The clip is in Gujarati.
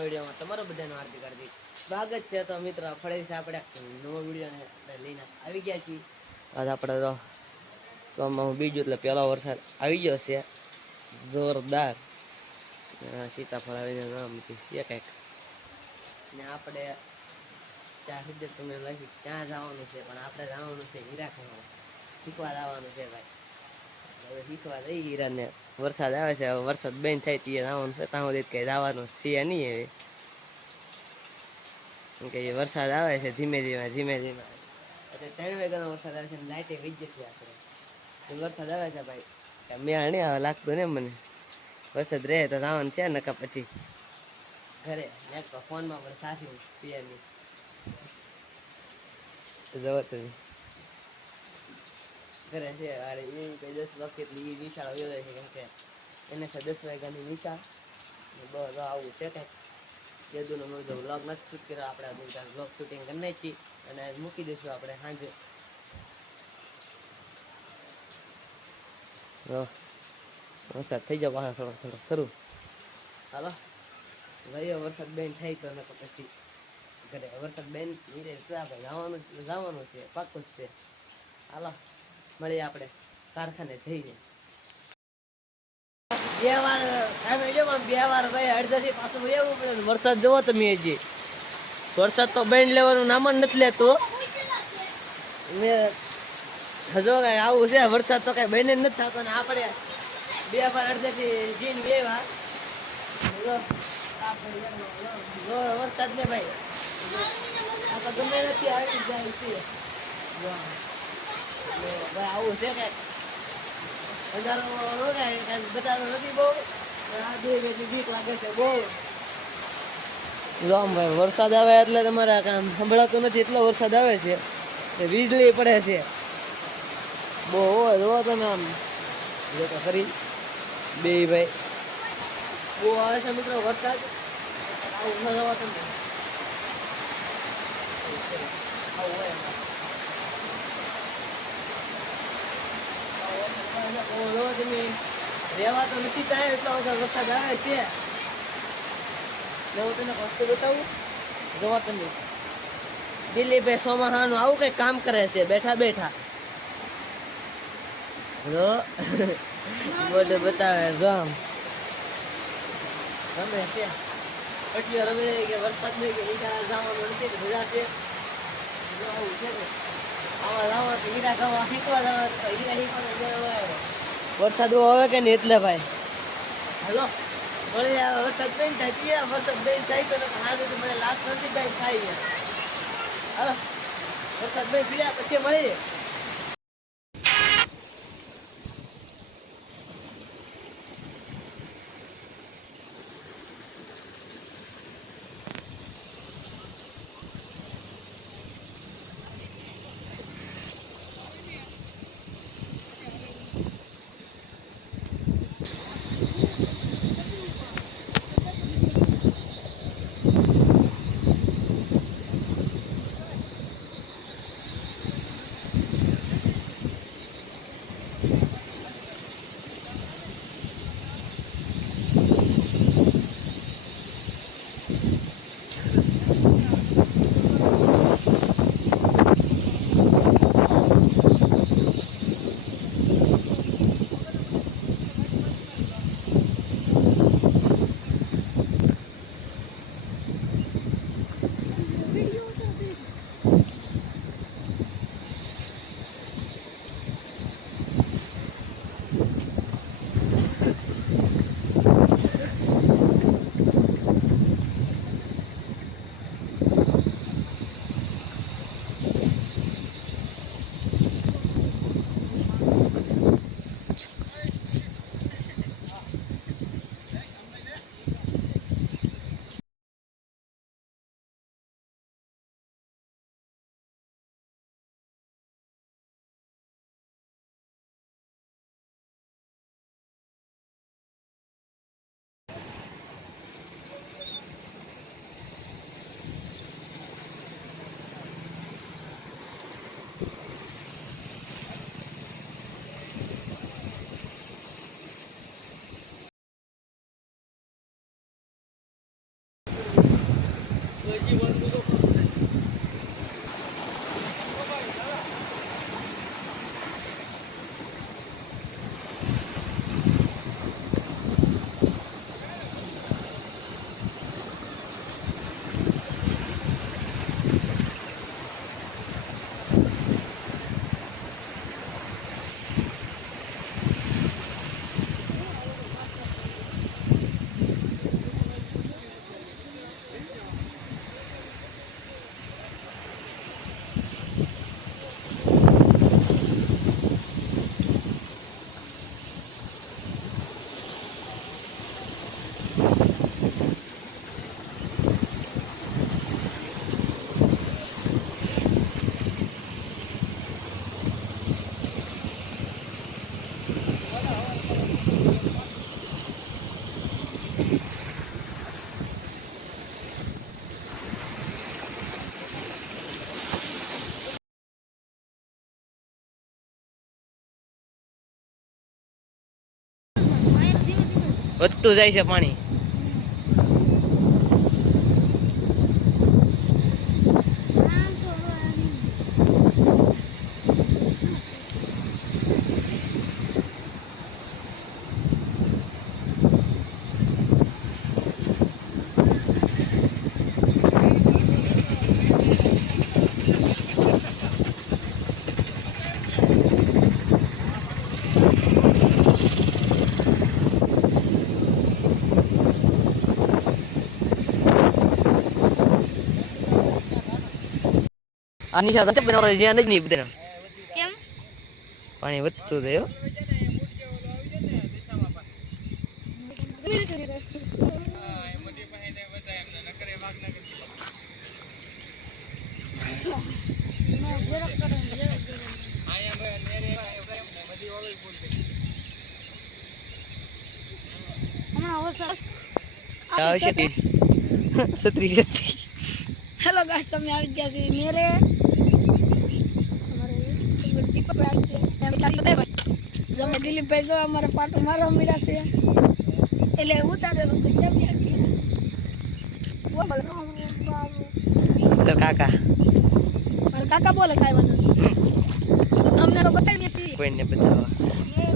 વિડીયોમાં તમારો બધાનો હાર્દિક હાર્દિક સ્વાગત છે. તો મિત્ર ફરીથી આપણે નવો વિડીયો લઈને આવી ગયા છીએ. આજ આપણે તો સોમમાં બીજું એટલે પહેલો વરસાદ આવી ગયો છે જોરદાર. સીતાફળ આવીને નામ એક એક ને આપણે ત્યાં સુધી તમે લખી ત્યાં જવાનું છે, પણ આપણે જવાનું છે હીરા ખાવા શીખવા જવાનું છે ભાઈ. હવે શીખવા જઈ હીરાને વરસાદ આવે છે, હવે વરસાદ બંધ થાય ત્યાં જવાનું છે. ત્યાં સુધી કંઈ જવાનું છે નહીં હવે, કે વરસાદ આવે છે ધીમે ધીમે એટલે 3 વાગ્યાનો વરસાદ આવે છે ને લાઇટે વહી જશે. આપણે વરસાદ આવે છે ભાઈ, મેળ નહીં આવે લાગતું ને મને. વરસાદ રહે તો જવાનું છે, નકા પછી ઘરે ફોનમાં પણ સાચી પિયરની જવો તમે ઘરે છે. અરે એ કઈ 10 વખત એટલે એ વિશાળ વયો છે, કેમ કે એને છે 10 વાગ્યાની વિશાળ. બસ આવું છે કંઈક જેદુનો બધો વ્લોગ નથી શૂટ કર્યો આપણે. વ્લોગ શૂટિંગ કરી નાખી અને મૂકી દઈશું આપણે સાંજે. વરસાદ થઈ જાવ પાછા થોડોક ખરું. હાલો ગયો વરસાદ બેન થાય તો નકર પછી ઘરે વરસાદ બેન નીરે આપણે જવાનું છે પાક્કું જ છે. હાલો મળીએ આપણે કારખાને જઈને. 2 વાર ટાઈમ જો પણ 2 વાર ભાઈ અડધાથી પાછું એવું પડે. વરસાદ જોવો તમે, હજી વરસાદ તો બેન લેવાનું નામ જ નથી લેતો. મેં હજો કઈ આવું છે વરસાદ તો કઈ બેન જ નથી થતો ને આપણે 2 વાર અડધેથી જીન 2 વાર વરસાદ ને ભાઈ આ તો ગમે નથી આવી જાય છે ભાઈ. આવું છે કઈક બતાતો નથી બહુ. બીક લાગે છે બહુ. રામ ભાઈ વરસાદ આવે એટલે તમારે કામ સંભળાતું નથી, એટલો વરસાદ આવે છે. વીજળી પડે છે બહુ હોય. જોવો તમે આમ જો તો ખરી બે ભાઈ બહુ આવે છે મિત્રો વરસાદ. આવું ન જોવો તમે, આવું હોય તમે રહેવા તો નથી થાય એટલો વરસાદ આવે છે. હું તને વસ્તુ બતાવું. જોવા તમે દિલીપભાઈ સોમાહાનું આવું કઈ કામ કરે છે બેઠા બેઠા. બધું બતાવે ગામ રમે છે એટલી રમે કે વરસાદ નહીં કે હીરા જવાનું નથી મજા છે. આવું છે ને આવા જવા હીરા ખાવા શીખવા જવા હીરા શીખવા વરસાદ આવે કે નહીં એટલે ભાઈ. હેલો મળે વરસાદ બેન થાય ત્યાં વરસાદ બેન થાય તો હાલ મને લાસ્ટ નથી ભાઈ થાય. હા વરસાદ બેન પીડ્યા પછી મળી. વધતું જાય છે પાણી. આ નિશા તો બનાવવા જ્યાં જ નહીં બધા કેમ પાણી વધતું જાય હો. આવશે તે છત્રી છત્રી. हेलो गाइस हम आ गया से मेरे हमारे दीपक भाई से मैं बता बताए भाई जब मैं दिल्ली भेजो हमारे पाटो मारो मीरा से એટલે ઉતારેલો છે કેમ આવી वो बोलो તો કાકા और काका बोले काय वाला हमने तो बताई नहीं सी કોઈને બતાવવા. ये